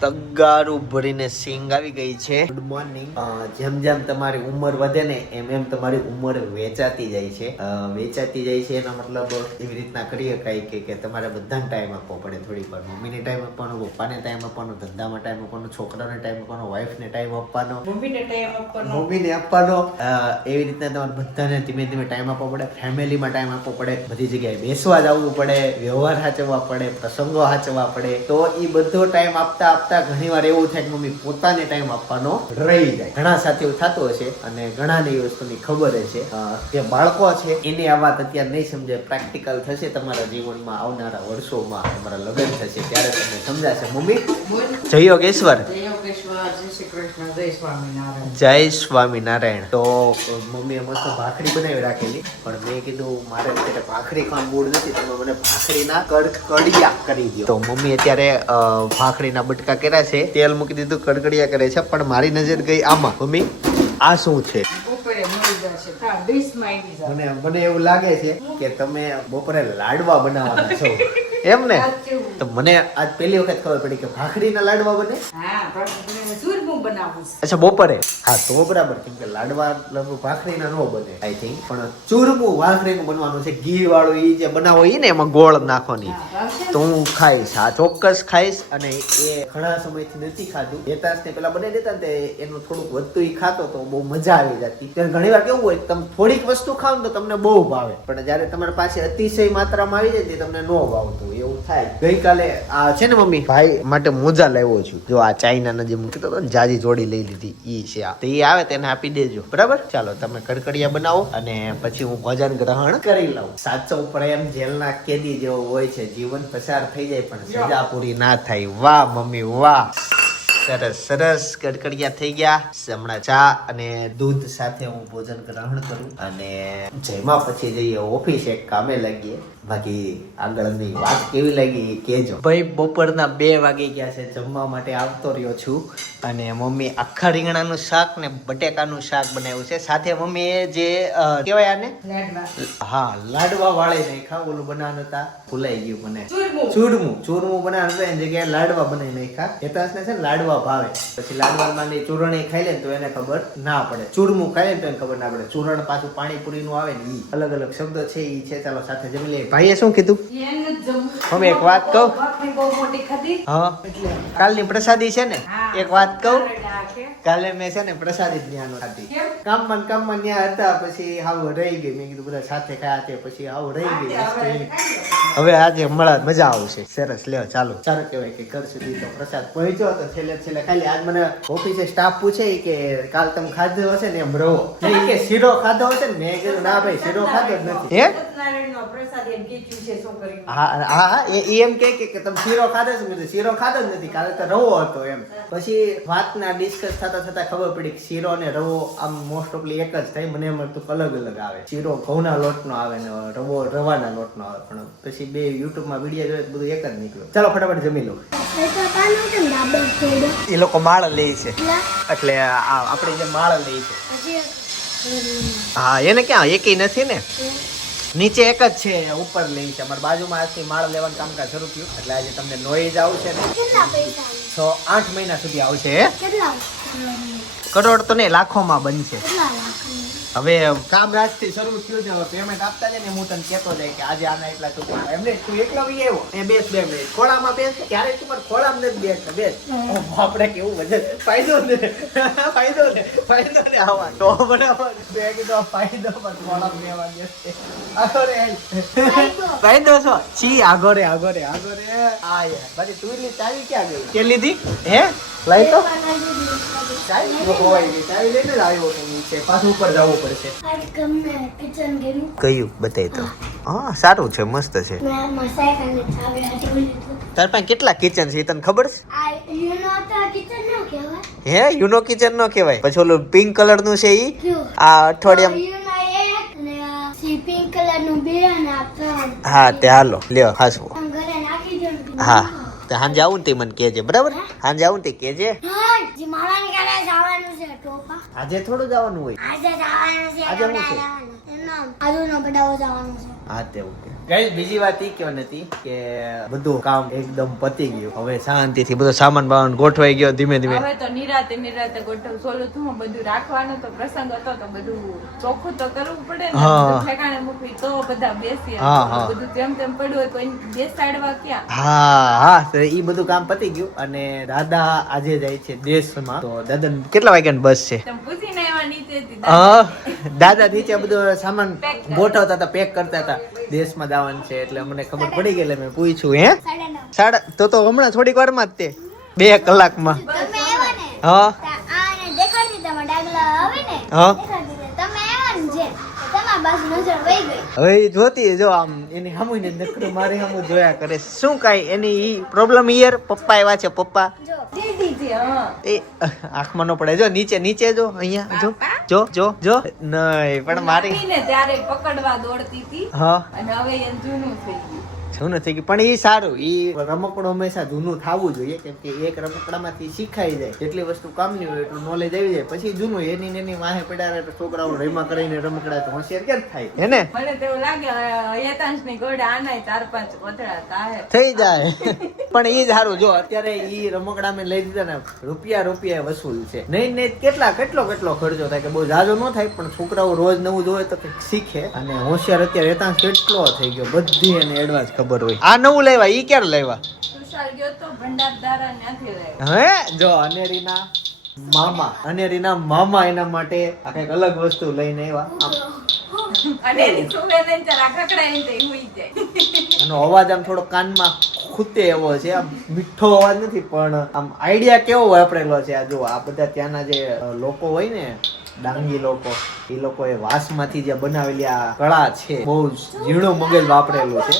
તગારું ભરીને સિંગ આવી ગઈ છે. ગુડ મોર્નિંગ જેમ જેમ તમારી ઉંમર વધે ને એમ એમ તમારી ઉંમર વેચાતી જાય છે. વેચાતી જાય છે એનો મતલબ એવી રીતના કરી શકાય કે કે તમારે બધાને ટાઈમ આપવો પડે થોડીક વાર. મમ્મીને ટાઈમ આપવાનો પપ્પાને ટાઈમ આપવાનો ધંધામાં ટાઈમ આપવાનો છોકરાને ટાઈમ આપવાનો વાઈફને ટાઈમ આપવાનો. મમ્મીને ટાઈમ આપવાનો. મમ્મીને આપવાનો. એવી રીતના તમારે બધાને ધીમે ધીમે ટાઈમ આપવો પડે. ફેમિલીમાં ટાઈમ આપવો પડે. બધી જગ્યાએ બેસવા જવું પડે. વ્યવહાર સાચવવા પડે. પ્રસંગો સાચવવા પડે. તો એ બધો ટાઈમ આપતા આપતા ઘણી વાર એવું થાય કે મમ્મી પોતાને ટાઈમ આપવાનો રહી જાય. ઘણા સાથે એવું થતું હશે અને ઘણાને એ વસ્તુની ખબર હશે અ, જે બાળકો છે એને આ વાત અત્યારે નહીં સમજે પ્રેક્ટિકલ થશે તમારા જીવનમાં આવનારા વર્ષોમાં તમારા લગ્ન થશે ત્યારે તમને સમજાશે. મમ્મી? જય યોગેશ્વર. જય યોગેશ્વર. જય શ્રી કૃષ્ણ. જય સ્વામિનારાયણ. તો મમ્મીએ મસ્ત ભાખરી બનાવી રાખેલી. પણ મેં કીધું મારે અત્યારે ભાખરી ખાવાનું મૂડ નથી. તમે મને ભાખરીના કડ કડિયા કરી દો તો મમ્મી અત્યારે ભાખરીના બટકા કર્યા છે તેલ મૂકી દીધું કડકડિયા કરે છે પણ મારી નજર ગઈ આમાં. મમ્મી આ શું છે? મને મને એવું લાગે છે કે તમે બપોરે લાડવા બનાવવાના છો. એમ ને? તો મને આજ પહેલી વખત ખબર પડી કે ભાખરીના લાડવા બને. અચ્છા બપોરે? હા તો બરાબર કેમ કે લાડવા ભાખરીના નો બને આઈ થિંક પણ ચૂરમું ભાખરીનું બનવાનું છે ઘી વાળું એ જે બનાવો એ ને એમાં ગોળ નાખવાની? તો હું ખાઈશ હા ચોક્કસ ખાઈશ અને એ ઘણા સમયથી નથી ખાધું. બે તાસ ને પેલા બનાવી દેતા ને એનું થોડુંક વધતું ઈ ખાતો તો બહુ મજા આવી જતી. ત્યારે ઘણી વાર કેવું હોય તમે થોડીક વસ્તુ ખાવ ને તો તમને બહુ ભાવે. પણ જ્યારે તમારી પાસે અતિશય માત્રામાં આવી જાય તે તમને નો ભાવતું એવું થાય. ગઈકાલે આ છે ને મમ્મી? ભાઈ માટે મોજા લાવ્યો છું. જો આ ચાઇનાના જે મૂકી તો ને જાજી જોડી લઈ લીધી. ઈ છે આ. તો આવે તેને આપી દેજો. બરાબર? ચાલો તમે કડકડિયા બનાવો અને પછી હું ભોજન ગ્રહણ કરી લઉં. સાચો પ્રેમ જેલના કેદી જેવો હોય છે. જીવન પસાર થઈ જાય પણ સજા પૂરી ના થાય. વાહ મમ્મી વાહ. સરસ સરસ. કડકડિયા થઈ ગયા. હમણાં ચા અને દૂધ સાથે હું ભોજન ગ્રહણ કરું. અને જેમાં પછી જઈએ ઓફિસે. કામે લાગીએ. બાકી આગળની વાત કેવી લાગી કેજો. ભાઈ બપોરના બે વાગી ગયા છે જમવા માટે આવતો રહ્યો છું અને મમ્મી આખા રીંગણાનું શાક ને બટેકાનું શાક બનાવ્યું છે. સાથે મમ્મીએ જે કહેવાય આને? હા લાડવા વાળે નાખ્યા ઓલું બનાવવાનું હતા ભૂલાઈ ગયું મને. ચૂરમું. ચૂરમું. ચૂરમું હતા એની જગ્યાએ લાડવા બનાવી નાખ્યા. હેતાશને છે ને લાડવા ભાવે. પછી લાડવામાં ની ચૂરણી ખાઈ લે તો એને ખબર ના પડે. ચૂરમું ખાઈ લે તો એને ખબર ના પડે. ચૂરણ પાછું પાણીપુરી નું આવે ને એ અલગ અલગ શબ્દ છે એ છે. ચાલો સાથે જમી લઈએ. ભાઈએ શું કીધું? હવે એક વાત કહું? હા. કાલની પ્રસાદી છે ને? એક વાત કહું? કાલે મેં છે ને પ્રસાદી જ ન્યાનો ખાધી. કેમ? કામમાં કામમાં ન્યા હતા પછી આવું રહી ગઈ. મેં કીધું બધા સાથે ખાયા તે પછી આવું રહી ગઈ હવે લો. આજે મળા મજા આવશે. સરસ લ્યો ચાલો. સારું કહેવાય કે ઘર સુધી તો પ્રસાદ પહોંચ્યો તો છેલ્લે છેલ્લે ખાલી આજ મને ઓફિસે સ્ટાફ પૂછે કે કાલ તમે ખાધો હશે ને? એમ રહો. કે શીરો ખાધો હશે ને? મેં કીધું ના ભાઈ શીરો ખાધો જ નથી. હે? સત્યનારાયણનો પ્રસાદ એમ કીધું છે છોકરીને. હા હા હા એ એમ કે કે કે તમે શીરો ખાધો છે? મેં શીરો ખાધો જ નથી કાલે તો રવો હતો એમ. પછી વાતના ડિસ્કસ થતા થતા ખબર પડી કે શીરો ને રવો આમ મોસ્ટ ઓફલી એક જ થાય મને એમ હતું અલગ અલગ આવે. શીરો ઘઉંના લોટનો આવે ને રવો રવાના લોટનો આવે પણ પછી બે યુટ્યુબમાં વીડિયો જોયે બધું એક જ નીકળ્યું. ચાલો ફટાફટ જમી લો એ લોકો માળ લે છે. એટલે આ આપણે જે માળ લે છે. હા એને ક્યાં? એકેય નથી ને? નીચે એક જ છે ઉપર લઈ છે. અમારા બાજુમાં આજથી માળ લેવાનું કામકાજ શરૂ થયું. એટલે આજે તમને નોઈ જ આવશે ને. છ આઠ મહિના સુધી આવશે. કરોડ તો નહીં લાખોમાં બનશે. હવે કામ રાજથી શરૂ થયું છે હવે પેમેન્ટ આપતા જાય ને હું તને કહેતો જાય કે આજે આના એટલા ચૂકવા એમને તું એકલો બી આવ્યો. એ બેસ બે મિનિટ ખોળામાં બેસ ક્યારે તું પણ ખોળામાં નથી બેસ. બેસ આપણે કેવું વજન ફાયદો ને ફાયદો ને ફાયદો ને આવા. તો બરાબર. મેં કીધું ફાયદો પણ ખોળામાં બેવા બેસ આગળ ફાયદો. છો? છી આગળ આગોરે આગોરે આગળ રે આ યાર બાકી તું એટલી ચાવી ક્યાં ગઈ? કે લીધી? હે? લઈ તો. ચાવી? હોય ચાવી લઈને જ આવ્યો છું. પાછું ઉપર જવું પડશે. કયું? બતાય તો. હા સારું છે મસ્ત છે. તાર પાસે કેટલા કિચન છે એ તને ખબર છે? આ યુ નો તો કિચન નો કહેવાય. હે યુનો કિચન નો કહેવાય. પછી ઓલું પિંક કલરનું છે ઈ? આ અઠવાડિયામાં યુ નો એક અને આ સી પિંક કલરનું બે અને આ ત્રણ. હા તે હાલો. લ્યો હાસવો. હા. તે હાંજે આવું ને તે મને કેજે બરાબર? હાંજે આવું ને તે કેજે હા જી મારા ઘરે જવાનું છે ટોપા. આજે થોડું જવાનું હોય. આજે જવાનું છે આજે હું છે? એનો બડાવો જવાનું છે. હા તે બીજી વાત એ કહેવાની હતી કે બધું કામ એકદમ પતી ગયું. હવે શાંતિથી બધો સામાન બામાન ગોઠવાઈ ગયો ધીમે ધીમે. હવે તો નિરાતે નિરાતે ગોઠવ. સોલું થું બધું રાખવાનું તો પ્રસંગ હતો તો બધું ચોખ્ખું તો કરવું પડે ને. ઠેકાણે મૂકવી તો બધા બેસીએ. બધું તેમ તેમ પડ્યું હોય કોઈ બેસાડવા ક્યાં? હા હા. તો એ બધું કામ પતી ગયું અને દાદા આજે જાય છે દેશમાં. તો દાદા કેટલા વાગ્યાની બસ છે? તમે પૂછીને એવા નીચે દાદા. નીચે બધો સામાન ગોઠવતા હતા પેક કરતા હતા. દેશમાં જવાનું છે એટલે મને ખબર પડી ગઈ એટલે મેં પૂછ્યું હે? સાડા તો તો હમણાં થોડીક વારમાં જ તે. બે કલાકમાં. માં હા. હવે જોતી જો આમ એની સામું ને નકરું મારે સામું જોયા કરે. શું કાંઈ એની પ્રોબ્લેમ ઈયર પપ્પા એવા છે પપ્પા. એ આંખમાં નો પડે. જો નીચે નીચે જો અહીંયા જો. જો જો જો. નહીં પણ મારી ત્યારે પકડવા દોડતી હતી હા. અને હવે એ જૂનું થઈ ગયું. જૂનું થઈ ગયું પણ એ સારું. એ રમકડું હંમેશા જૂનું થવું જોઈએ કેમ કે એક રમકડામાંથી શીખાઈ જાય. જેટલી વસ્તુ કામની હોય એટલું નોલેજ આવી જાય. પછી જૂનું એની એની વાહે પડ્યા તો છોકરાઓ રમા કરીને રમકડા તો હોશિયાર કેમ થાય? હે ને? મને તો એવું લાગે યતાંશની ગોડા આનાય ચાર પાંચ કોથળા તાહે થઈ જાય. પણ એ સારું જો. અત્યારે ઈ રમકડા મેં લઈ દીધા ને રૂપિયા રૂપિયા વસૂલ છે. નહીં નહીં કેટલા કેટલો કેટલો ખર્ચો થાય કે બહુ જાજો ન થાય પણ છોકરાઓ રોજ નવું જોવે તો કંઈક શીખે. અને હોશિયાર અત્યારે યતાંશ કેટલો થઈ ગયો બધી એને એડવાન્સ ખબર હોય. આ નવું લેવા ઈ ક્યારે લેવા? હે? જો અનેરીના મામા અનેરીના મામા એના માટે આ કંઈક અલગ વસ્તુ લઈને આવ્યા. એની અવાજ આમ થોડો કાનમાં ખૂતે એવો છે આમ મીઠો અવાજ નથી પણ આમ આઈડિયા કેવો વાપરેલો છે આ જો આ બધા ત્યાંના જે લોકો હોય ને ડાંગી લોકો એ લોકોએ એ વાંસમાંથી જે બનાવેલી આ કળા છે બહુ જ ઝીણું મગજ વાપરેલો છે.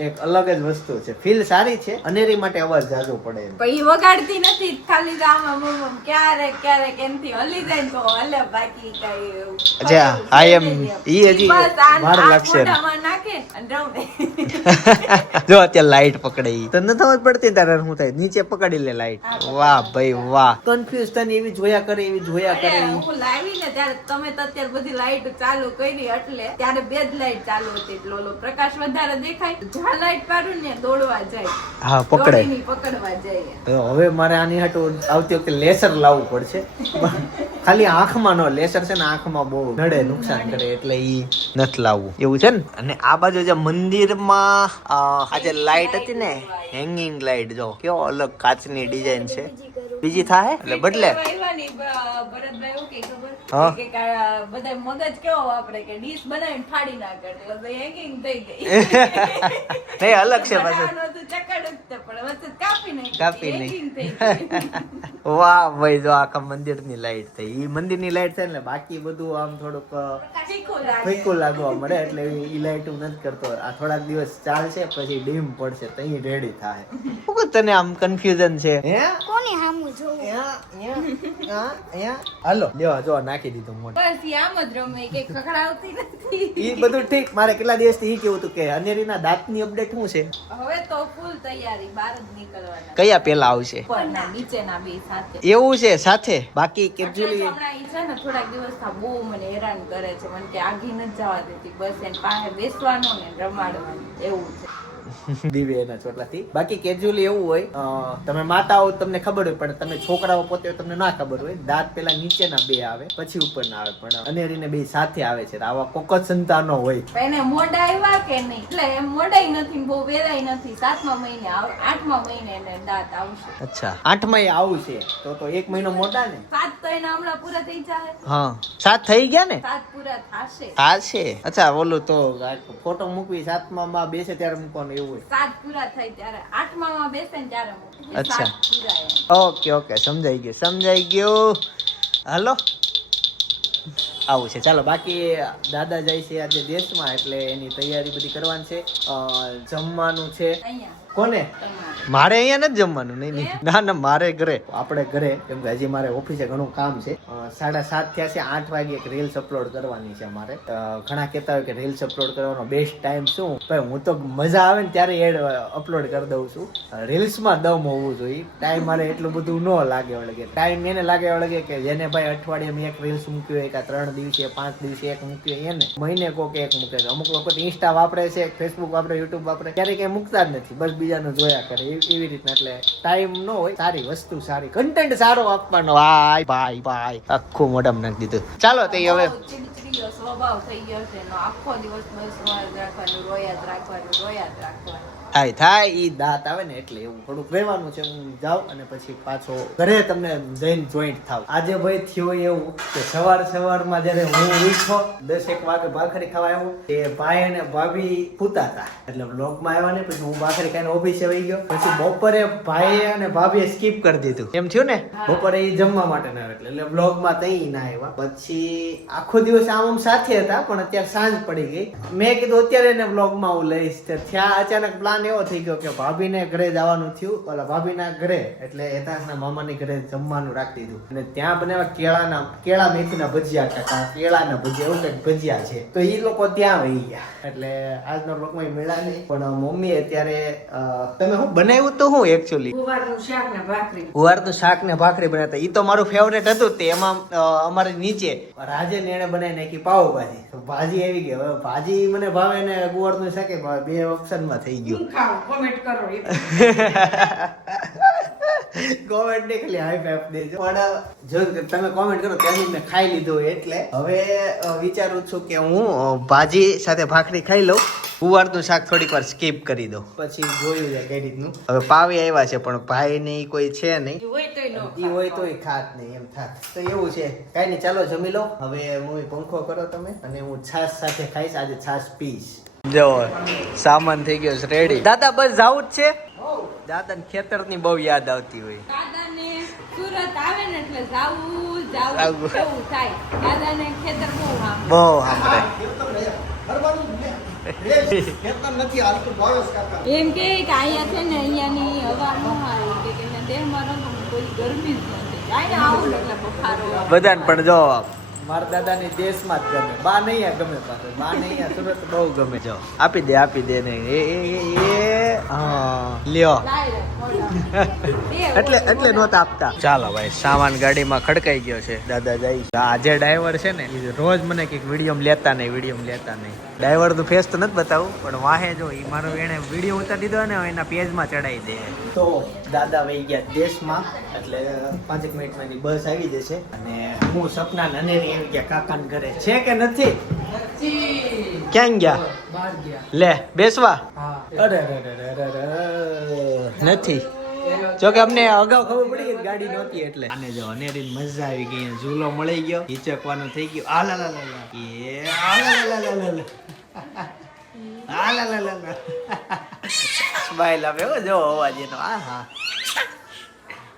એક અલગ જ વસ્તુ છે. ફીલ સારી છે અનેરી માટે અવાજ જાજો પડે એમ. પણ ઈ વગાડતી નથી ખાલી ગામમાં ક્યારેક ક્યારેક એમથી હલી જાય તો હલે બાકી કઈ અચ્છા, આ એમ, ઈ હજી આ- લાગશે નાખે જો અત્યારે લાઈટ પકડે ઈ. તને સમજ પડતી તારે શું થાય? નીચે પકડી લે લાઈટ. વાહ ભાઈ વાહ. કન્ફ્યુઝ તને એવી જોયા કરે એવી જોયા કરે હું લાવી ને ત્યારે તમે તો અત્યારે બધી લાઈટ ચાલુ કરી એટલે ત્યારે બે જ લાઈટ ચાલુ હતી. એટલે ઓલો પ્રકાશ વધારે દેખાય. જ્યાં પાડું ને દોડવા જાય. હા પકડે. પકડવા જાય હવે મારે આની હાટું આવતી વખતે લેસર લાવવું પડશે. ખાલી આંખમાં નો લેસર છે ને આંખમાં બહુ નડે નુકસાન કરે એટલે ઈ નથી લાવવું. એવું છે ને? અને આ બાજુ જે મંદિરમાં આજે આ જે લાઈટ હતી ને હેંગિંગ લાઈટ જો કેવો અલગ કાચની ડિઝાઇન છે. બીજી થાય? એટલે બદલે. આવ્યાની, બ- ભરતભાઈ એવું કે ખબર? હા. કે કે આ બધા મગજ કેવો વાપરે કે ડીશ બનાવીને ફાડી નાખે એટલે તો hanging થઈ ગઈ. નહીં અલગ છે પાછું. કાપી. વાહ ભાઈ જો આખા મંદિરની લાઈટ થઈ. એ મંદિરની લાઈટ છે ને બાકી બધું આમ થોડુંક ફીકું લાગવા મળે એટલે ઈ લાઈટ હું નથી કરતો. આ થોડાક દિવસ ચાલશે પછી ડીમ પડશે તઈ રેડી થાય. તને આમ કન્ફ્યુઝન છે? હે? કોની હામું જોવું. હાલો લ્યો જો નાખી દીધું મોઢે. બસ આમ જ રમે કે ખખડાવતી નથી. ઈ બધું ઠીક મારે કેટલા દિવસથી ઈ કેવું હતું કે અનેરીના દાંતની અપડેટ શું છે? હવે તો ફૂલ તૈયારી બહાર જ નીકળવાના. કયા પેલા આવશે? નીચેના બે સાથે. એવું છે સાથે? બાકી કેજ્યુઅલી હમણાં ઈ છે ને થોડાક દિવસથી બહુ મને હેરાન કરે છે મને કે આગી નથી જવા દેતી બસ એને પાસે બેસવાનું ને રમાડવાનું એવું છે. દિવ્ય એના ચોટલાથી. બાકી કેજ્યુઅલી એવું હોય તમે માતા હો તમને ખબર હોય પણ તમે છોકરાઓ પોતે તમને ના ખબર હોય. દાંત પેલા નીચેના બે આવે પછી ઉપરના આવે પણ અનેરીને બે સાથે આવે છે. તો આવા કોક જ સંતાનો હોય. એને મોઢા આવ્યા કે નહીં? એટલે એમ મોઢાય નથી બહુ વેરાય નથી. સાતમા મહિને આવ- આઠમા મહિને એને દાંત આવશે. અચ્છા. આઠમા એ આવું છે તો તો એક મહિનો મોટા ને? સાત તો એના હમણાં પૂરા થઈ જાય હા. સાત થઈ ગયા ને? સાત પૂરા થશે. હા છે અચ્છા બોલું તો ફોટો મૂકવી સાતમા માં બેસે ત્યારે મૂકવાનું એવું હોય. સાત પૂરા થાય ત્યારે આઠમામાં બેસે ને ત્યારે અચ્છા. ઓકે ઓકે સમજાઈ ગયું સમજાઈ ગયું. હાલો. આવું છે. ચાલો બાકી દાદા જાય છે આજે દેશમાં એટલે એની તૈયારી બધી કરવાની છે. જમવાનું છે. કોને? મારે અહીંયા નથી જમવાનું નહીં નહીં. ના ના મારે ઘરે. આપણે ઘરે કેમ કે હજી મારે ઓફિસે ઘણું કામ છે. સાડા સાત થયા છે આઠ વાગે એક રીલ્સ અપલોડ કરવાની છે મારે ઘણા કહેતા હોય કે રીલ્સ અપલોડ કરવાનો બેસ્ટ ટાઈમ શું? ભાઈ હું તો મજા આવે ને ત્યારે એડ અપલોડ કરી દઉં છું. રીલ્સમાં દમ હોવું જોઈએ. ટાઈમ મારે એટલું બધું ન લાગે વળગે. ટાઈમ એને લાગે વળગે કે જેને ભાઈ અઠવાડિયામાં એક રીલ્સ મૂક્યું હોય કે ત્રણ દિવસે, પાંચ દિવસે એક મૂકીએ એને મહિને કોક એક મૂકે છે. અમુક લોકો ઇન્સ્ટા વાપરે છે ફેસબુક વાપરે યુટ્યુબ વાપરે, ક્યારેય કઈ મૂકતા જ નથી. બસ બીજાનું જોયા કરે. એવી રીતના એટલે ટાઈમ ન હોય, સારી વસ્તુ, સારી કન્ટેન્ટ સારો આપવાનો. ભાઈ ભાઈ ભાઈ. આખું મોઢામાં નાખી દીધું. ચાલો, તે હવે સ્વભાવ થઈ ગયો છે આખો દિવસ બસ રોયા રાખવાનું રોયા રાખવાનું રોયા રાખવાનું. થાય થાય એ દાંત આવે ને એટલે એવું. થોડુંક રહેવાનું છે હું જાઉં અને પછી પાછો ઘરે તમને જઈને જોઈન્ટ થાવ. આજે ભાઈ થયો એવું કે સવાર સવારમાં જ્યારે હું ઉઠો દસ એક વાગે ભાખરી ખાવા આવ્યો તે ભાઈ અને ભાભી પૂતા હતા. એટલે બ્લોગમાં આવ્યા ને પછી હું ભાખરી ખાઈને ઓફિસે વહી ગયો. પછી બપોરે ભાઈ અને ભાભીએ સ્કીપ કરી દીધું. એમ થયું ને? બપોરે એ જમવા માટે ના એટલે. એટલે બ્લોગમાં તઈ ના આવ્યા. પછી આખો દિવસ આમ આમ સાથે હતા પણ અત્યારે સાંજ પડી ગઈ. મેં કીધું અત્યારે એને બ્લોગમાં હું લઈશ. ત્યાં અચાનક પ્લાન એવો થઈ ગયો કે ભાભીને ઘરે જવાનું થયું. ઓલા ભાભીના ઘરે એટલે મામા મામાની ઘરે જમવાનું રાખી દીધું. અને ત્યાં બનાવ્યા કેળાના કેળા મેથીના ભજીયા કાકા કેળાના ભજીયા એવું કંઈક ભજીયા છે. તો એ લોકો ત્યાં વહી ગયા. એટલે આજનો બ્લોગમાં મેળા નહીં પણ મમ્મી અત્યારે તમે શું બનાવ્યું તો શું એકચ્યુઅલી ગુવારનું શાક ને ભાખરી. ગુવારનું શાક ને ભાખરી બનાવતા એ તો મારું ફેવરેટ હતું તે. એમાં અમારે નીચે રાજે નેણે બનાવી નાખી પાવ ભાજી ભાજી આવી ગઈ. હવે ભાજી મને ભાવે ને ગુવારનું શાકે ભાવે બે ઓપ્શનમાં થઈ ગયું. ખાવ કોમેન્ટ કરો કોમેન્ટ ને ખાલી હાઈ ફાઈવ દેજો પણ જો તમે કોમેન્ટ કરો ત્યાંથી મેં ખાઈ લીધું એટલે. હવે વિચારું છું કે હું ભાજી સાથે ભાખરી ખાઈ લઉં. કુવારનું શાક થોડીક વાર સ્કીપ કરી દો પછી જોયું જાય કઈ રીતનું. હવે પાવી આવ્યા છે પણ ભાઈ ને કોઈ છે નહીં. એ ઈ હોય તોય ખાત નહીં એમ થાત. તો એવું છે. કઈ નહીં ચાલો જમી લો. હવે હું પંખો કરો તમે અને હું છાશ સાથે ખાઈશ. આજે છાશ પીશ. જો સામાન થઈ ગયો છે રેડી દાદા બસ જાવું જ છે? દાદા ખેતરની બહુ યાદ આવતી હોય. દાદાને સુરત આવે ને એટલે જાવું જાવું. જાવું. થાય? દાદાને ખેતર બહુ બહુ સાંભળે. એમ કે અહીંયા છે ને અહીંયાની હવા ન આવી કે કે એને દેહમાં રંગ કોઈ ગરમી જ નથી. કાંઈ આવું ને એટલે બફારો. આવે. બધાને પણ જો મારા દાદાની દેશમાં જ ગમે. બા નહીં ગમે પાછું. બા નહીં સુરત બહુ ગમે. જો, આપી દે આપી દે ને. એ એ એ હા. લ્યો. એટલે એટલે. નહોતા આપતા. ચાલો ભાઈ, સામાન ગાડીમાં ખડકાઈ ગયો છે. દાદા જાય. આ જે ડ્રાઈવર છે ને રોજ મને કંઈક વીડિયો લેતા નહીં વીડિયો લેતા નહીં. ડ્રાઈવરનું ફેસ તો નથી બતાવું, પણ વાહે જો એ મારો એને વીડિયો ઉતારી દીધો ને, એના પેજમાં ચડાવી દે. તો દાદા વહી ગયા દેશમાં, એટલે પાંચેક મિનિટમાં એની બસ આવી જશે. અને હું સપના નનેરી આવી ગયા કાકાને ઘરે છે કે નથી? ક્યાં ગયા? લે, બેસવા. નથી. જો કે અમને અગાઉ ખબર પડી ગઈ ગાડી નહોતી એટલે. અને જો અનેરી મજા આવી ગઈ ઝૂલો મળી ગયો, હિચકવાનું થઈ ગયું. આ લા લા લા લા એ આ લા લા લા લા આ લા લા લા સ્માઈલ આવે હો જો અવાજ એનો. આ હા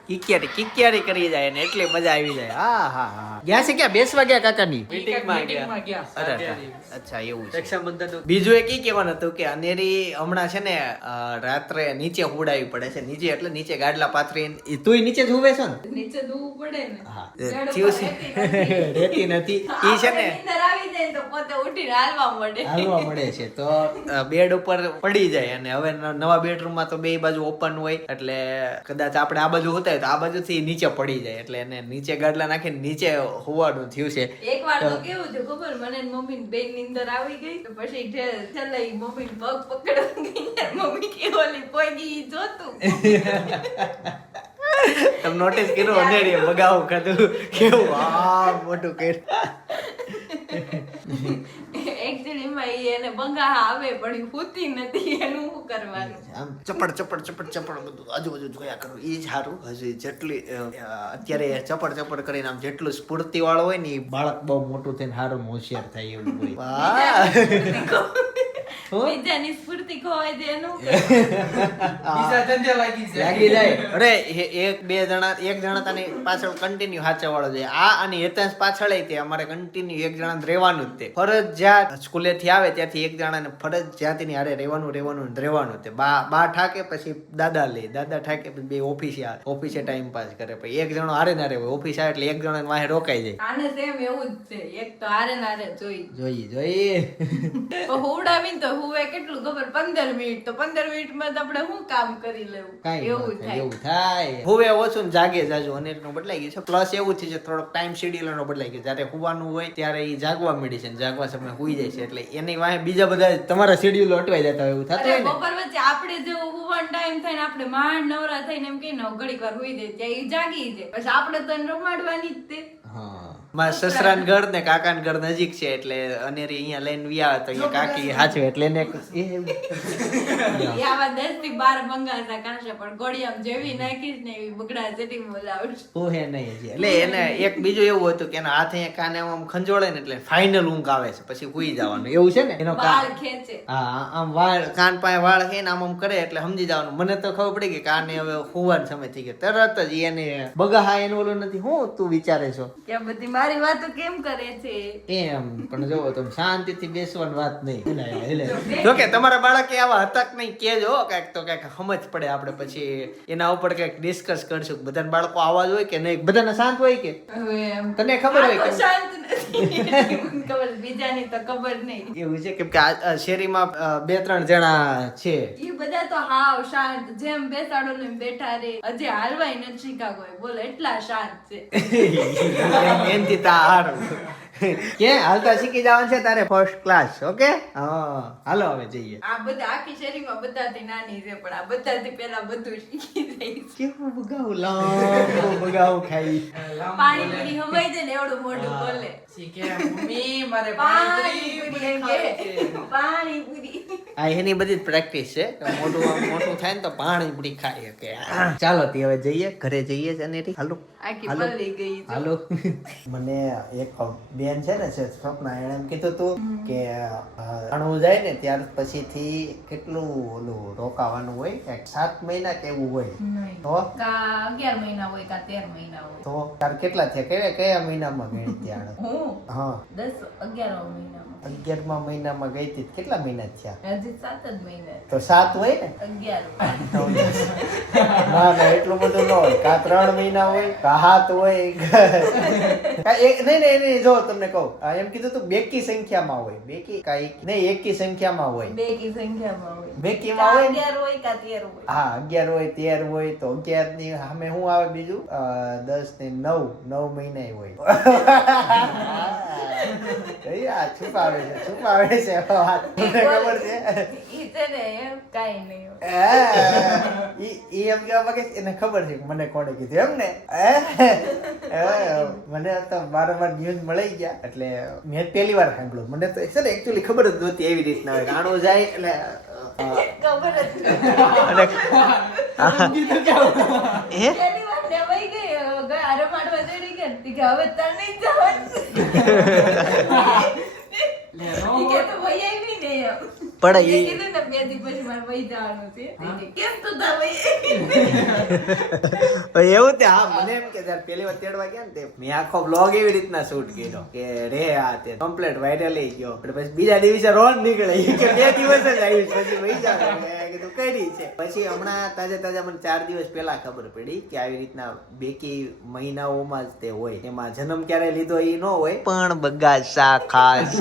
કિક્યારી કિકિયારી કરી જાય ને એટલી મજા આવી જાય. હા હા હા ગયા છે ક્યાં? બેસવા ગયા કાકાની? મીટિંગમાં ગયા. અરે અરે. અચ્છા એવું છે. બીજું એક ઈ કહેવાનું હતું કે અનેરી હમણાં છે ને રાત્રે નીચે હુડાવી પડે છે. નીચે એટલે નીચે ગાડલા પાથરી એ તુંય નીચે જ હુવે છે ને? નીચે ધોવું પડે ને. હા થયું છે. રહેતી નથી. નથી. ઈ છે ને તો હાલવા મળે. છે. તો બેડ ઉપર પડી જાય અને હવે નવા બેડરૂમમાં તો બે બાજુ ઓપન હોય. એટલે કદાચ આપણે આ બાજુ હોતા હોય તો આ બાજુથી નીચે પડી જાય એટલે એને નીચે ગાડલા નાખીને નીચે હોવાનું થયું છે. એક વાર તો કેવું છે ખબર? મને મમ્મી બેનની અંદર આવી ગઈ તો પછી છેલ્લે મમ્મી પગ પકડવા ગઈ મમ્મી કે ઓલી પોગી જોતું. તમે નોટિસ કર્યું અંધેરી બગાવું ખાધું. કેવું? આ મોટું કર્યું. એકચુઅલી માં એને બંગા આવે પણ ફૂતી નથી. એનું શું કરવાનું? આમ ચપડ ચપડ ચપડ ચપડ બધું આજુબાજુ જોયા કરું. એ સારું. હજી જેટલી અત્યારે ચપડ ચપડ કરીને આમ જેટલું સ્ફૂર્તિ વાળો હોય ને એ બાળક બહુ મોટું થઈને સારું હોશિયાર થાય એવું હોય. બીજાની સ્ફૂર્તિ ખોવાય દે એનું બીજા ધંધે લાગી જાય. લાગી જાય. અરે એક બે જણા એક જણા તને પાછળ કન્ટિન્યુ હાચા વાળો છે. આ અને હેતાંશ પાછળ તે અમારે કન્ટિન્યુ એક જણા રહેવાનું જ તે. ફરજિયાત સ્કૂલેથી આવે ત્યાંથી એક જણાને ફરજિયાતની હારે રહેવાનું રહેવાનું રહેવાનું તે. બા બા ઠાકે પછી દાદા લે. દાદા ઠાકે પછી બે ઓફિસે આવે. ઓફિસે ટાઈમ પાસ કરે. પછી એક જણો હારે ના રહેવાય. ઓફિસ આવે એટલે એક જણા વાહે રોકાઈ જાય. આને સેમ એવું જ છે. એક તો હારે ના રહે જોઈ. જોઈએ જોઈએ તો હુવડાવીને તો હુવે કેટલું ખબર? પંદર મિનિટ. તો પંદર મિનિટમાં તો આપણે શું કામ કરી લેવું? એવું થાય, એવું થાય. હવે ઓછું જાગે જાજુ અને એટલું બદલાઈ ગયું છે. પ્લસ એવું થયું છે થોડોક ટાઈમ શેડ્યુલ નો બદલાઈ ગયો. જ્યારે હુવાનું હોય ત્યારે એ જાગવા મળી છે જાગવા સમય હુઈ જાય છે. એટલે એની વાહે બીજા બધા તમારા શેડ્યુલ અટવાઈ જતા હોય એવું થતું બપોર વચ્ચે આપણે જેવો હુવાનો ટાઈમ થાય ને આપણે માંડ નવરા થઈને એમ કહીને ઘડીક વાર હુઈ જાય ત્યાં એ જાગી જાય. પછી આપણે તો એને રમાડવાની જ તે. હા. મારા સસરાન ઘર ને કાકા ઘર નજીક છે એટલે અનેરી અહીંયા લઈને વી આવે તો અહીંયા કાકી હાચવે એટલે એને એ એવું. ઈ આવા દસથી બાર મંગાતા કાશે પણ ગોળિયામાં જેવી નાખીશ ને એવી બગડા જેટી બોલાવશ ઓહે નહીં એટલે એને એક બીજું એવું હતું કે એના હાથે અહીંયા કાને આમ ખંજોળે ને એટલે ફાઇનલ ઊંઘ આવે છે. પછી કુઈ જવાનું. એવું છે ને? એનો વાળ ખેંચે. હા આમ વાળ કાન પાસે વાળ છે ને આમ આમ કરે એટલે સમજી જવાનું. મને તો ખબર પડી કે કાને હવે હોવાનો સમય થઈ ગયો. તરત જ એને બગા હા એનું ઓલું નથી. હું તું વિચારે છો? કે બધી મારી વાતો કેમ કરે છે? એમ પણ જો તમે શાંતિથી બેસવાની વાત નહીં. જો કે તમારા બાળકે આવા હતા કે નહીં કેજો કાંઈક તો કાંઈક સમજ પડે આપણે પછી એના ઉપર કાંઈક ડિસ્કસ કરશું. કે બધાના બાળકો આવા જ હોય કે નહીં? બધાને શાંત હોય કે? તને ખબર હોય કે? શાંત ખબર બીજાની તો ખબર નહીં. એવું છે કેમ કે આ શેરીમાં બે ત્રણ જણા છે. એ બધા તો હાવ શાંત જેમ બેસાડો ને બેઠા રે. હજી હાલવાય નથી શીખાકો બોલો એટલા શાંત છે. એનથી તા હારું. કે હાલતા શીખી જવાનું છે તારે ફર્સ્ટ ક્લાસ ઓકે હા હાલો હવે જઈએ. આ બધા આખી શેરીમાં બધાથી નાની છે પણ આ બધાથી પહેલા બધું શીખી જઈશ કેવું બગાવું લાંબુ બગાવું ખાઈ. પાણી પૂરી હમાઈ જાય ને એવડું મોઢું બોલે. શીખે મમ્મી મારે પાણી પૂરી કે. પાણી પૂરી આ એની બધી જ પ્રેક્ટિસ છે. મોટું મોટું થાય ને તો પાણી પૂરી ખાઈ શકે. ચાલો તે હવે જઈએ. ઘરે જઈએ છે ને હાલો. હાલો. પલળી ગઈ છે. હાલો. મને એક બેન છે ને સ્વપ્ના. એણે એમ કીધું તું કે અણવું જાય ને ત્યાર પછીથી કેટલું ઓલું રોકાવાનું હોય? કંઈક સાત મહિના કે એવું હોય. તો? કા અગિયાર મહિના હોય કા તેર મહિના હોય. તો? તાર કેટલા થયા? કયા કયા મહિનામાં ગઈ ત્યાં હું? હા. દસ અગિયાર મહિનામાં. અગિયારમા મહિનામાં ગઈ હતી. કેટલા મહિના થયા? હજી સાત જ મહિના. તો સાત હોય ને? અગિયાર. ના ના એટલું બધું ન હોય. કા ત્રણ મહિના હોય કા હાથ હોય નહીં નહીં નહીં જો તમને કહું આ એમ કીધું તું બેકી સંખ્યામાં હોય. બેકી કા એક નહીં એકી સંખ્યામાં હોય. બે કી સંખ્યામાં હોય. બેકીમાં હોય અગિયાર હોય કા તેર હોય. હા અગિયાર હોય તેર હોય તો અગિયારની સામે શું આવે બીજું? દસ ને નવ. નવ મહિના હોય. આ છુપાવે છે છુપાવે છે વાત તમને ખબર છે? ઈ છે ને એમ કાંઈ નહીં. ઈ ઈ એમ કેવા માંગે છે, એને ખબર છે કે મને કોણે કીધું એમ ને? મને તો વારંવાર ન્યૂઝ મળી ગયા એટલે મેં પહેલી વાર સાંભળ્યું. મને તો છે ને એકચ્યુઅલી ખબર જ નહોતી એવી રીતના હોય. ગાણું જાય એટલે ખબર જ કે હવે તાર નહીં એવું તે હા મને એમ કે જયારે પહેલી વાર તેડવા ગયા ને તે મેં આખો બ્લોગ એવી રીતના શૂટ કર્યો કે રે આ તે કમ્પ્લીટ વાયરલ થઈ ગયો. પણ પછી બીજા દિવસે રોજ નીકળે. કે બે દિવસ જ આવીશ પછી વહી જાવ મેં કીધું કઈ છે. પછી હમણાં તાજા તાજા મને ચાર દિવસ પહેલા ખબર પડી કે આવી રીતના બેકી મહિનાઓમાં જ તે હોય. એમાં જન્મ ક્યારે લીધો એ ન હોય. પણ બગાસા ખાસ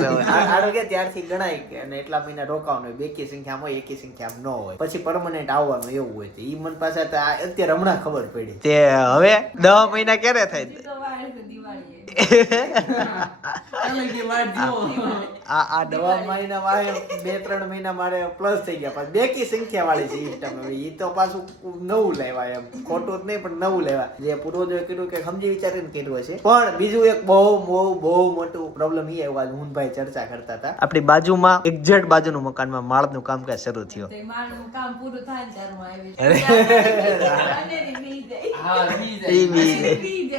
કે ત્યારથી ગણાય કે અને એટલા મહિના રોકાવાનું હોય બેકી સંખ્યામાં હોય એકી સંખ્યામાં ન હોય. પછી પરમનન્ટ આવવાનું એવું હોય છે. ઈ મન પાસે અત્યારે હમણાં ખબર પડી. તે હવે દહ મહિના ક્યારે થાય? આ આ દવા મહિના વાળે બે ત્રણ મહિના મારે પ્લસ થઈ ગયા પણ બેકી સંખ્યા વાળી સિસ્ટમ હવે ઈ તો પાછું નવું લેવાય એમ ખોટું જ નહીં પણ નવું લેવા જે પૂર્વજોએ કીધું કે સમજી વિચારીને કીધું હશે પણ બીજું એક બહુ બહુ બહુ મોટું પ્રોબ્લેમ એ આવ્યો આજ હુનભાઈ ચર્ચા કરતા હતા આપણી બાજુમાં એક્ઝેક્ટ બાજુનું મકાનમાં માળનું કામકાજ શરૂ થયું કામ પૂરું ત્યારે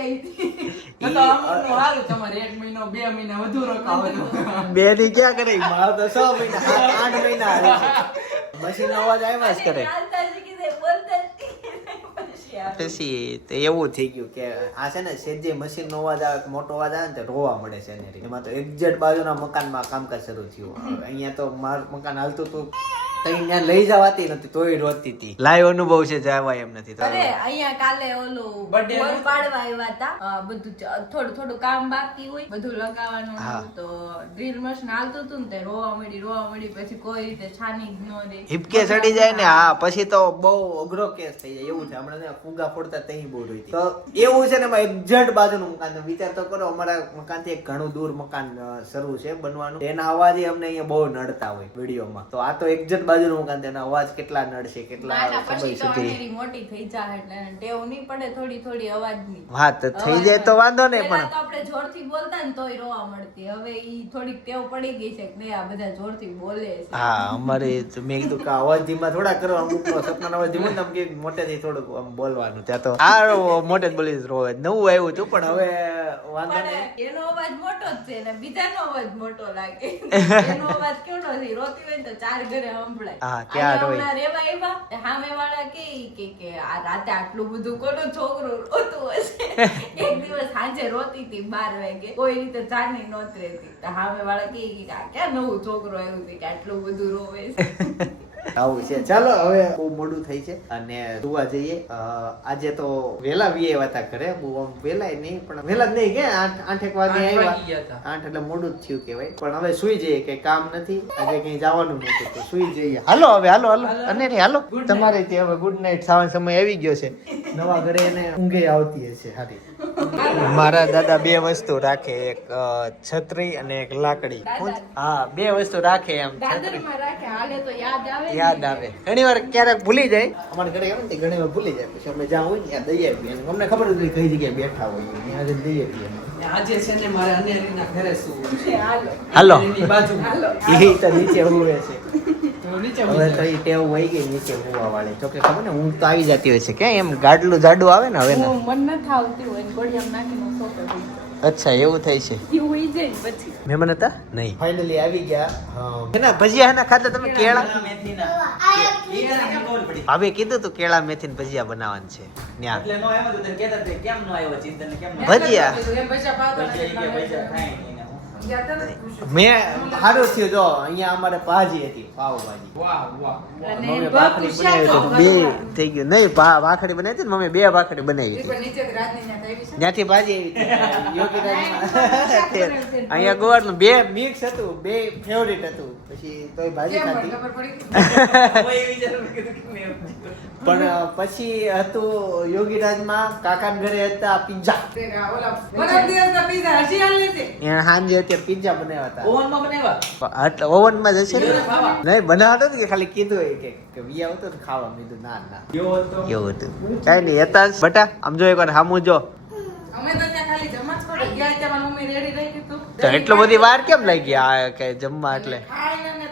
જાય. બી ની ક્યાં કરે? મારો તો છ મહિના આઠ મહિના મશીન અવાજ આવ્યા જ કરે. પછી. એવું થઈ ગયું કે આ છે ને સેજે મશીન નો અવાજ આવે મોટો અવાજ આવે ને, તો રોવા મળે છે એમાં તો એક્ઝેક્ટ બાજુના મકાનમાં કામકાજ શરૂ થયું. અહીંયા તો મારું મકાન હાલતું હતું. તઈ લઈ જવાતી નથી તોય રોતી હતી લાઈવ અનુભવ છે જવાય એમ નથી અરે અહીંયા કાલે ઓલું બર્થડે પાડવા આવ્યા હતા બધું થોડું થોડું કામ બાકી હોય બધું લગાવવાનું તો ડ્રીલ મશીન હાલતું હતું ને તે રોવા મળી રોવા મળી પછી કોઈ રીતે છાની ન રહી. હિપકે ચડી જાય ને હા પછી તો બહુ અઘરો કેસ થઈ જાય એવું છે. હમણાં ફુગા ફોડતા તઈ બહુ રોઈ તો. એવું છે ને એમાં એક્ઝેક્ટ બાજુનું મકાન વિચાર તો કરો અમારા મકાનથી એક ઘણું દૂર મકાન શરૂ છે બનવાનું. એના અવાજે અમને અહીંયા બહુ નડતા હોય વિડીયોમાં. તો આ તો એક્ઝેક્ટ બાજુનું મકાન તેના અવાજ કેટલા નડશે કેટલા સમય સુધી. મોટી થઈ જાય એટલે ટેવ નહીં પડે થોડી થોડી અવાજની. વાત થઈ જાય તો વાંધો નહીં પણ આપણે જોરથી બોલતા ને તોય રોવા મળતી. હવે ઈ થોડીક ટેવ પડી ગઈ છે કે નહીં આ બધા જોરથી બોલે છે. હા અમારે તો મેં કીધું કે અવાજ ધીમા થોડા કરો અમુક સપના અવાજ ધીમો આમ કે મોટેથી થોડુંક આમ બોલવાનું ત્યાં તો આ મોટે જ બોલી રોવે. નવું આવ્યું છું પણ હવે વાંધો નહીં. એનો અવાજ મોટો જ છે ને બીજાનો અવાજ મોટો લાગે. એનો અવાજ કેવો નથી રોતી હોય તો ચાર ઘરે સંભળાય હા, રોય? રેવા આવ્યા? તે સામેવાળા કે કે કે આ રાતે આટલું બધું કોનો છોકરો રોતું હશે? એક દિવસ સાંજે રોતી હતી બાર વાગે. કોઈ રીતે ચાની નોત રહેતી હામે વાળા કે આ ક્યાં નવું છોકરો આવ્યું કે આટલું બધું રોવે છે? આવું છે. ચાલો હવે બહુ મોડું થઈ છે અને જોવા જઈએ આજે તો વેલા વીએ વાતા કરે બહુ આમ વેલા નહીં પણ વેલા જ નહીં કે આઠ આઠેક વાગે આવ્યા. આઠ એટલે મોડું જ થયું કહેવાય. પણ હવે સુઈ જઈએ કે કામ નથી. આજે કઈ જવાનું નથી તો સુઈ જઈએ. હાલો હવે હાલો હાલો. અને હાલો. તમારે ત્યાં હવે ગુડ નાઇટ સાવન સમય આવી ગયો છે. નવા ઘરે એને ઊંઘે આવતી હશે હારી. મારા દાદા બે વસ્તુ રાખે એક છત્રી અને એક લાકડી. હા બે વસ્તુ રાખે એમ છત્રી. દાદરમાં રાખે હાલે તો યાદ આવે ને. યાદ આવે. ઘણી વાર ક્યારેક ભૂલી જાય. અમારે ઘરે આવે ને ઘણી વાર ભૂલી જાય. પછી અમે જ્યાં હોય ને ત્યાં દઈએ આવીએ અમને ખબર નથી કઈ જગ્યાએ બેઠા હોય. ત્યાં જઈને દઈએ આવીએ આજે છે ને મારે અનેરીના ઘરે સૂવું છે. હાલો. હાલો. એ તો નીચે હુવે છે. હવે તો ટેવ વહી ગઈ નીચે હુવા વાળી. તો કે ખબર ને ઊંઘ તો આવી જતી હોય છે. કે એમ ગાડલું જાડું આવે ને હવે મન હોય નાખીને અચ્છા એવું થાય છે. ઈ હોઈ જાય ને પછી. મહેમાન હતા? નહીં. ફાઇનલી આવી ગયા. એના ભજીયા એના ખાતા તમે? કેળા. ભાભી કીધું તું કેળા મેથી ભજીયા બનાવવાનું છે. ન્યા. એટલે નો એમ હતું તને કહેતા હતા, કેમ નો આવ્યો ચિંતન ને કેમ નો ભજીયા? મેં સારું થયું જો અહીંયા અમારે ભાજી હતી પાવ ભાજી વાહ વાહ અને મમ્મી બહુ ભાખરી ખુશાલ બનાવી તો બે થઈ ગયું. નહીં ભાખડી બનાવી હતી ને મમ્મી બે ભાખડી બનાવી હતી. પણ નીચે રાજની ત્યાં આવી છે. ત્યાંથી ભાજી આવી હતી. યોગીરાજમાં. અહીંયા ગોળનું બે મિક્સ હતું બે ફેવરિટ હતું. પછી તોય ભાજી ખાધી. પણ પછી હતું યોગીરાજમાં કાકા ઘરે હતા પિઝા. તે આ દિવસના પીઝા બનાવ્યા હતા ઓવનમાં બનાવ્યા? એટલે ઓવનમાં જશે ને? નહીં બનાવતો ને કે ખાલી કીધું કે કે વિયા હતો ને ખાવા. મીધું ના ના. એવો હતો. કઈ નહીં હતા. બટા આમ જો એકવાર હામું જો. અમે તો ત્યાં ખાલી જમવા જ કરો ગયા ત્યાં મમ્મી રેડી રાખી હતું તો. એટલો બધી વાર કેમ લાગી આ કે જમવા એટલે?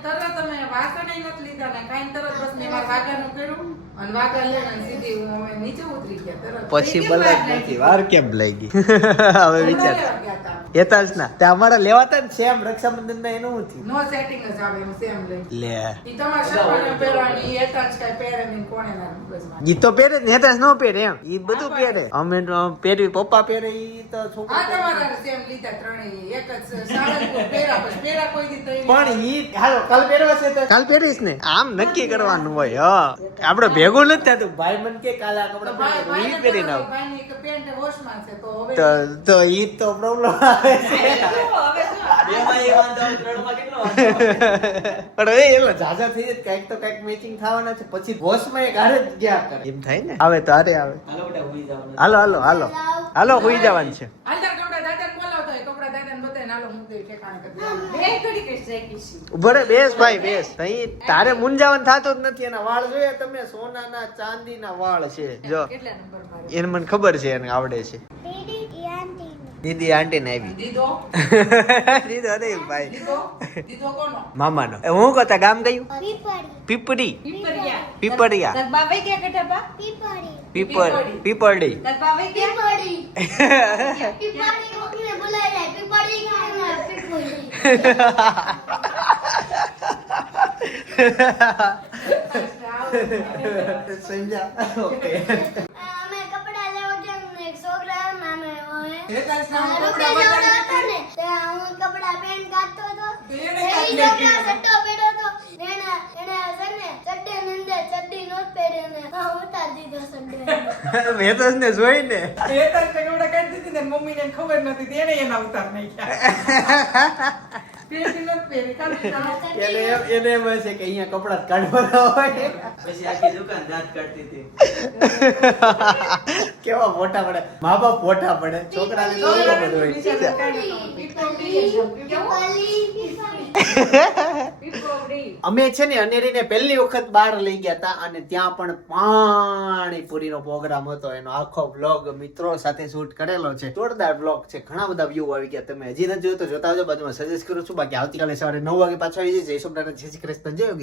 તરત અમે વાસણ નથી લીધા ને ખાઈને તરત બસ મેં મારા વાઘાનું કર્યું અને વાઘા લઈને અને સીધી હું અમે નીચે ઉતરી ગયા તરત. પછી કેમ બલે વાર જ લાગી? નથી વાર કેમ લાગી? હવે વિચાર. લેવા ગયા હતા. એતા જ ના. તે અમારા લેવાતા ને સેમ રક્ષાબંધન ના એનું હું નો સેટિંગ જ આવે એનું સેમ લઈ લે. ઈ તમારે સપનાને પહેરવાની એટાચ કાંઈ પહેરે કોણે ના ઈ તો પહેરે ને હેતા ન પહેરે એમ. ઈ બધું પહેરે. અમે તો પહેરવી પપ્પા પહેરે ઈ તો આ છોકરા તમારા સેમ લીધા ત્રણેય. એક જ સાળંગપુર પહેર્યા પછી પહેર્યા કોઈ દી પણ ઈ હાલો કાલ પહેરવા છે તો કાલ પહેરીશ ને. આમ નક્કી કરવાનું હોય હા. આપણે ભેગું નથી થતું. ભાઈ મન કે કાલા કપડા ઈ પહેરો તો ભાઈની એક પેન્ટ વોશમાં છે તો હવે તો ઈ તો પ્રોબ્લેમ આવે છે. હવે શું? બેમાં એ વાંધો આવે, ત્રણમાં કેટલો પણ એ એલો ઝાઝા થઈ જાય કંઈક તો કંઈક મેચિંગ થવાના છે. પછી વોશમાં એક હારે જ ગયા કરે. એમ થાય ને? આવે તો હારે આવે. હાલો બેટા, હુઈ જવાનું. હાલો હાલો હાલો. હાલો. હોઈ જવાનું છે. રે બેસ ભાઈ બેસ. અહીં તારે મુંજાવન થતો જ નથી એના વાળ જોઈએ તમે. સોનાના ચાંદીના વાળ છે. જો. કેટલા નંબર મારે? એને મને ખબર છે એને આવડે છે. દીદી આંટી ને આવી. દીધો દીધો નહીં ભાઈ. દીધો દીધો કોનો? મામાનો. એ હું કહતા ગામ ગયું પીપળી. પીપળી. પીપળિયા. ક્યાં બા પીપળ પીપળી. કપડા લેવા ગયા ને એક છોકરા મામે હોય હેતાશના આ કપડાં રૂપિયા જેવડો બતાવી હતો ને ત્યાં હું કપડા પેન્ટ કાઢતો હતો એને એ કાઢી છોકરા નાખ્યું. સટ્ટો પહેર્યો હતો એને એને છે ને ચડ્ડી ની અંદર ચડ્ડી નહોત પહેરી ને હા ઉતારી દીધો ને. જોઈને હેતાશના એવડા કાઢી દીધી ને મમ્મીને ખબર નથી તેને એના ઉતાર નાખ્યા. એને એમ- એને કે અહીંયા કપડા કાઢવાના હોય. પછી આખી દુકાન દાંત કાઢતી હતી. કેવા મોટા પડે. મા બાપ મોટા પડે. છોકરાને થોડું બધું હોય બિચારું કાંઈ નહોતું. પીપોડી, કેવું? પીપોડી. અમે છે ને અનેરીને પહેલી વખત બહાર લઈ ગયા હતા અને ત્યાં પણ પાણીપુરીનો પ્રોગ્રામ હતો. એનો આખો બ્લોગ મિત્રો સાથે શૂટ કરેલો છે. જોરદાર બ્લોગ છે. ઘણા બધા વ્યૂ આવી ગયા. તમે હજી નથી જોયું તો જોતા આવજો. બાજુમાં સજેસ્ટ કરું છું. બાકી આવતીકાલે સવારે નવ વાગે પાછા આવી જશે જય સોમનાથ જય શ્રી કૃષ્ણ. જય